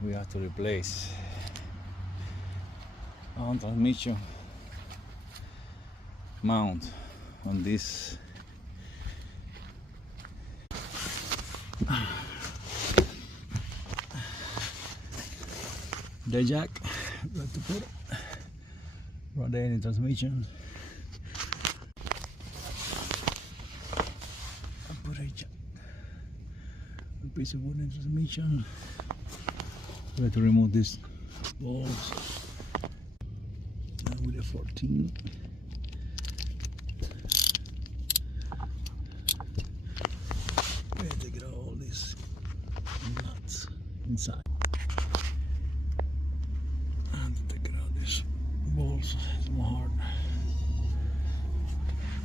we have to replace our transmission mount on this. The jack got to put right there in the transmission. I put a piece of wood in the transmission. We have to remove these balls with a 14. We have to get all these nuts inside. Balls, it's more hard.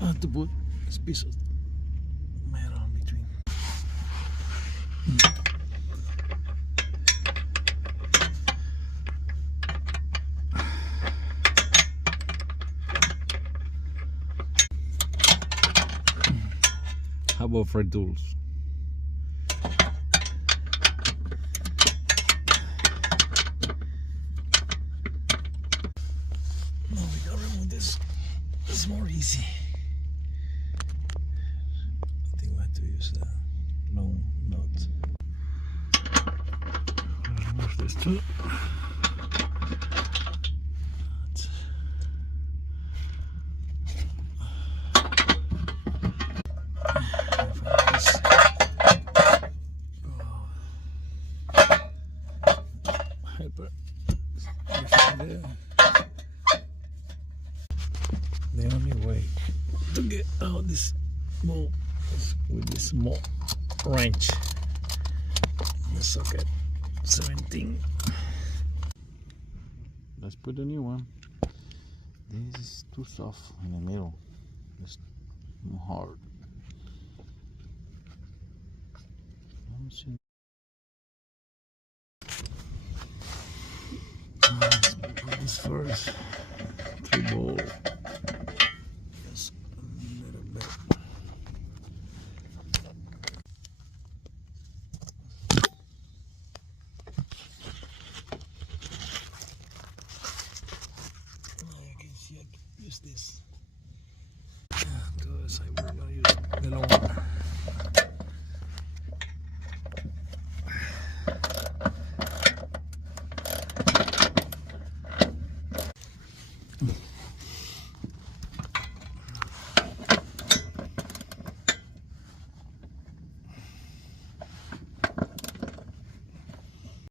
I have to put this piece of metal in between. How about for tools? It's more easy. I think we have to use a long nut. Remove this too. The only way to get out this bolt is with this small wrench in the socket 17. Let's put a new one. This is too soft in the middle. It's more hard. Let's put this first. 3 bolts.